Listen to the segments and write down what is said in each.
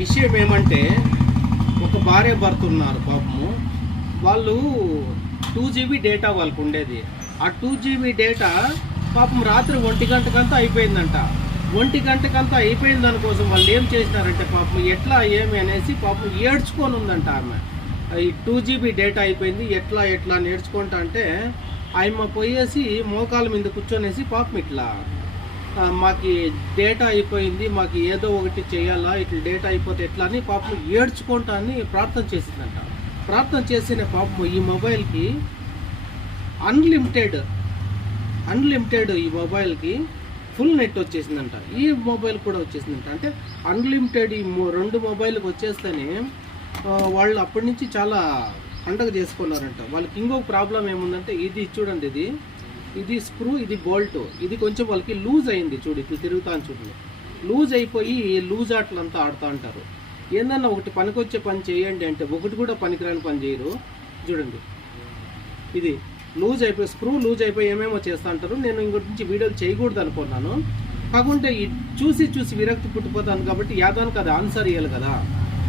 విషయం ఏమంటే ఒక భార్య భర్త ఉన్నారు పాపము. వాళ్ళు టూ జీబీ డేటా వాళ్ళకు ఉండేది. ఆ టూ జీబీ డేటా పాపం రాత్రి ఒంటి గంటకంతా అయిపోయిందంట. ఒంటి గంటకంతా అయిపోయిన దానికోసం వాళ్ళు ఏం చేసినారంటే పాపం ఎట్లా ఏమి అనేసి పాపం ఏడ్చుకొని ఉందంట ఆమె. ఈ టూ జీబీ డేటా అయిపోయింది ఎట్లా ఎట్లా నేర్చుకుంటా అంటే ఆయమ్మ పోయేసి మోకాల మీద కూర్చొనేసి పాపం ఇట్లా మాకి డేటా అయిపోయింది మాకు ఏదో ఒకటి చేయాలా ఇట్లా డేటా అయిపోతే ఎట్లా అని పాపం ఏడ్చుకుంటా అని ప్రార్థన చేసిందంట. ప్రార్థన చేసిన పాపం ఈ మొబైల్కి అన్లిమిటెడ్ అన్లిమిటెడ్ ఈ మొబైల్కి ఫుల్ నెట్ వచ్చేసిందంట. ఈ మొబైల్ కూడా వచ్చేసిందంట. అంటే అన్లిమిటెడ్ ఈ రెండు మొబైల్కి వచ్చేస్తేనే వాళ్ళు అప్పటి నుంచి చాలా పండగ చేసుకున్నారంట. వాళ్ళకి ఇంకొక ప్రాబ్లం ఏముందంటే ఇది చూడండి ఇది ఇది స్క్రూ ఇది బోల్ట్. ఇది కొంచెం వాళ్ళకి లూజ్ అయింది చూడు ఇట్లా తిరుగుతాను చూడండి లూజ్ అయిపోయి లూజ్ ఆటలంతా ఆడుతూ ఉంటారు ఏందన్నా ఒకటి పనికొచ్చే పని చేయండి అంటే ఒకటి కూడా పనికిరాని పని చేయరు. చూడండి. ఇది లూజ్ అయిపోయి స్క్రూ లూజ్ అయిపోయి ఏమేమో చేస్తా ఉంటారు నేను ఇంకోటి నుంచి వీడియోలు చేయకూడదు అనుకున్నాను. కాకుంటే ఈ చూసి చూసి విరక్తి పుట్టిపోతాను కాబట్టి యాదానికి అది ఆన్సర్ ఇవ్వాలి కదా.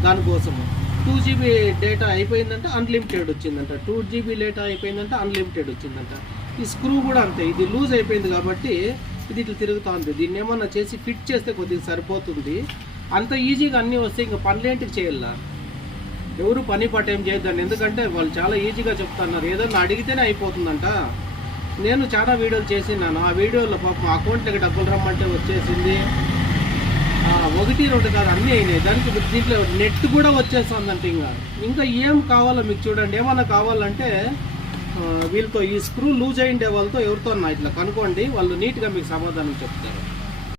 దానికోసము. టూ జీబీ డేటా అయిపోయిందంటే అన్లిమిటెడ్ వచ్చిందంట. టూ జీబీ డేటా అయిపోయిందంటే అన్లిమిటెడ్ వచ్చిందంట. ఈ స్క్రూ కూడా అంతే. ఇది లూజ్ అయిపోయింది కాబట్టి ఇది ఇట్లా తిరుగుతూ ఉంది దీన్ని ఏమన్నా చేసి ఫిట్ చేస్తే కొద్దిగా సరిపోతుంది. అంత ఈజీగా అన్నీ వస్తే ఇంకా పనులేంటికి చేయాలా ఎవరు పని పట్టేం ఏం చేయొద్దండి. ఎందుకంటే వాళ్ళు చాలా ఈజీగా చెప్తున్నారు. ఏదన్నా అడిగితేనే అయిపోతుందంట. నేను చాలా వీడియోలు చేసినాను ఆ వీడియోలో పాపం అకౌంట్లకి డబ్బులు రమ్మంటే వచ్చేసింది. ఒకటి రెండు కాదు అన్నీ అయినాయి. దానికి దీంట్లో నెట్ కూడా వచ్చేస్తుందంట ఇంకా. ఇంకా ఏం కావాలో మీకు చూడండి. ఏమన్నా కావాలంటే వీళ్ళతో ఈ స్క్రూ లూజ్ అయ్యిండే వాళ్ళతో ఎవరితో ఇట్లా కనుక్కోండి వాళ్ళు నీట్గా మీకు సమాధానం చెప్తారు.